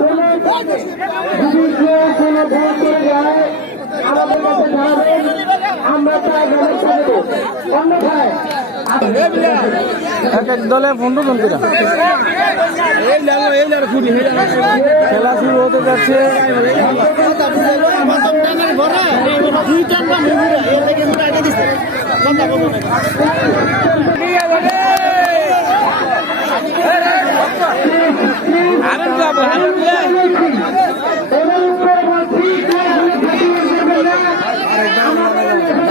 কোনো দলে পনেরো জন করে খেলা শুরু হতে যাচ্ছে। এবং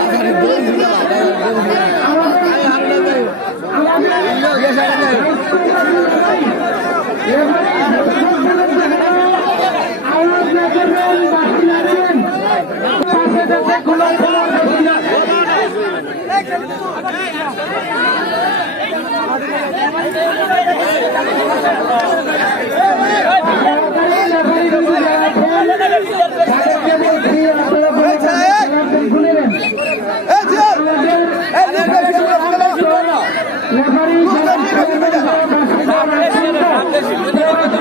করে বলছি কেউ ভুলে থাকিয়ে দেবেন না আওয়াজ না করবেন বাসি লাগবেন পাশে থেকে কোনো খবর দেখি না তাদেরকে বলছি আপনারা শুনে নেন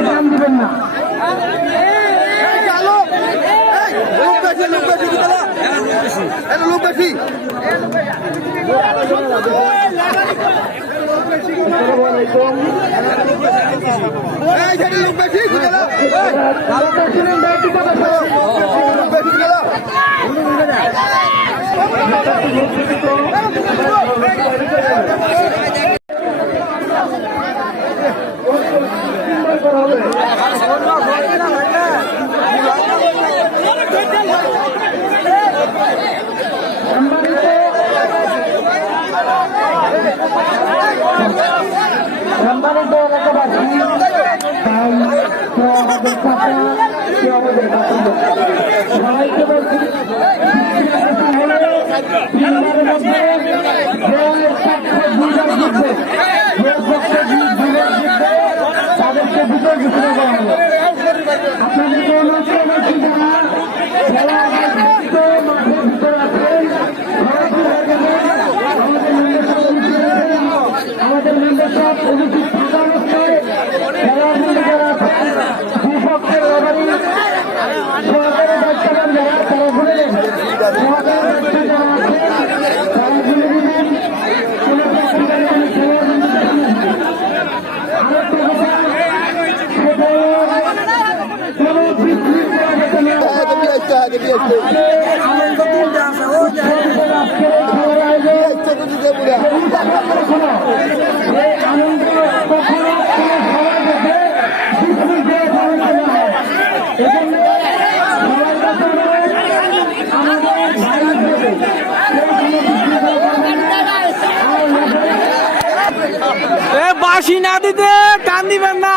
নাম দিবেন না লোক বেশি লোক বেশি গেল লোক বেশি গেল সম্মানিত এলাকাবাসী তাই কেউ আমাদের চাচা কেউ আমাদের বাসিন্দা সবাইকে বলছি তিনবারের মধ্যে তাদেরকে বিজয় ঘোষণা করা হবে আপনাদেরকে অনুরোধ করছি যারা খেলার মাঠের ভিতরে আছেন আমাদের নির্দেশক আমাদের নির্দেশক থাকা অবস্থায় সহকারে দায়িত্বে যারা আছেন তারা ঘুরে দিবেন কোনো প্রকার কোনো খেলার মধ্যে আরেকটা কথা সেটা হলো কোনো বিক্রি করা যেতে না আনন্দ আজকের এই খেলার আয়োজন এ বাসি না দিতে কান দিবেন না।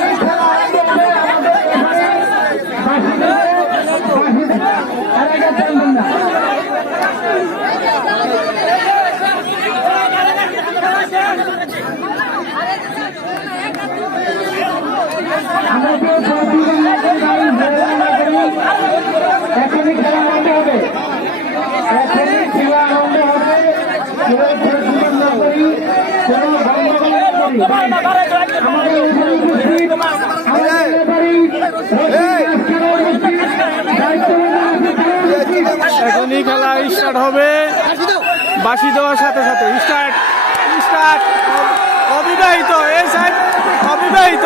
আমাদের এখনই খেলা স্টার্ট হবে। বাসি দেওয়ার সাথে সাথে স্টার্ট স্টার্ট অবিবাহিত, এই সাইড অবিবাহিত।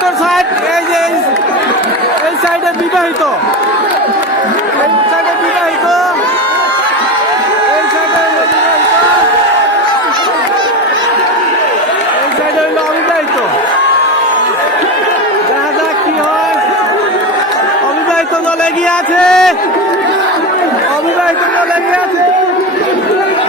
বিবাহিত সাইড এই যে এই- সাইডে বিবাহিত। সাইডে এই অবিবাহিত। দেখা যাক কি হয়। আছে। অবিবাহিত এগিয়ে আছে।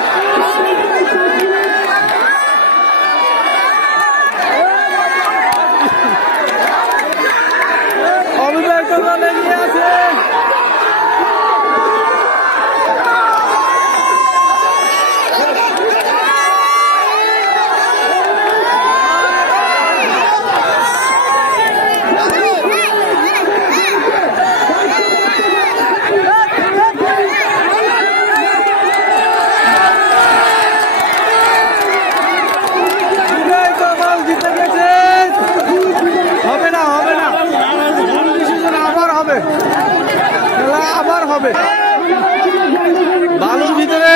বালুর ভিতরে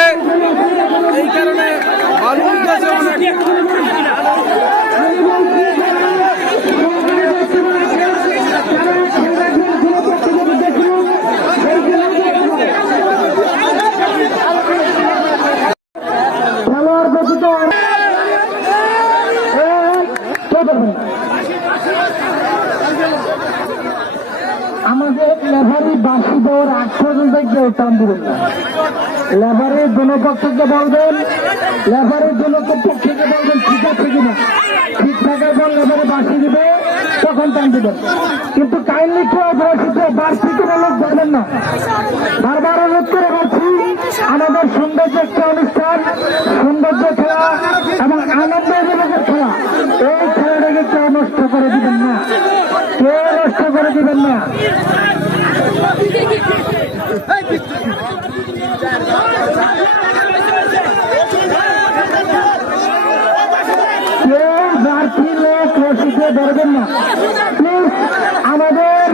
এই কারণে বালুর কাছে খেলোয়াড় ব্যতীত এই, কে করবেন? আমাদের লেভারি বাসি দেওয়ার আগ পর্যন্ত কেউ টান দিবেন না। লেভারের দোনো পক্ষকে বলবেন লেভারের দোনো পক্ষকে বলবেন, ঠিক আছে কিনা? ঠিক থাকার পর লেভারে বাসি দিবে, তখন টান দিবেন। কিন্তু কাইন্ডলি কেউ বসিতে বাড়তি কোনো লোক যাবেন না। বারবার অনুরোধ করে বলছি, আমাদের সৌন্দর্য একটা অনুষ্ঠান, সৌন্দর্য খেলা এবং আনন্দ উপভোগের খেলা। এই খেলাটাকে কেউ নষ্ট করে দিবেন না। কেউ নষ্ট করে দিবেন না কেউ বাড়তি লোক রসিদে ধরবেন না প্লিজ আমাদের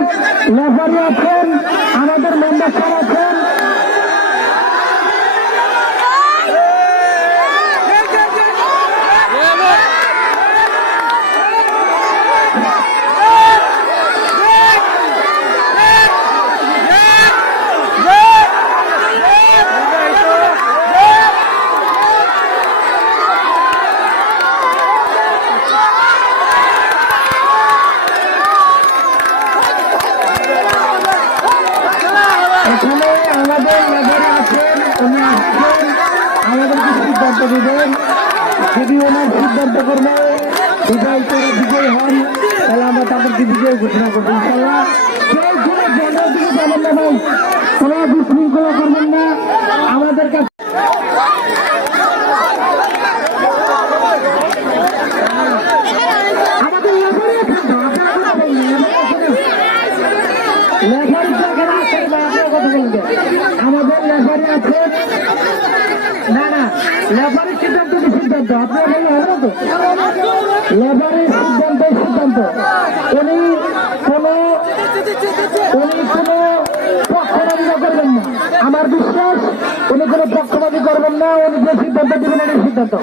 লেফারি আছেন আমাদের মেম্বার সাহেব আছেন এখানে আমাদের লেবারে আছেন উনি আসছেন আমাদেরকে সিদ্ধান্ত দিবেন যদি ওনার সিদ্ধান্ত করবে বিজয় করে বিজয় হন, তাহলে আমরা তাদেরকে বিজয় ঘোষণা করব ইনশাল্লাহ করবেন না। আমাদের কাছে আমাদের লেবারে থাকব লেবারের সিদ্ধান্ত কি সিদ্ধান্ত আপনার বললে হবে তো লেবারের সিদ্ধান্ত সিদ্ধান্ত উনি কোন উনি কোন পক্ষবাদিতা করবেন না আমার বিশ্বাস উনি কোনো পক্ষবাদী করবেন না উনি যে সিদ্ধান্ত দেবেন সিদ্ধান্ত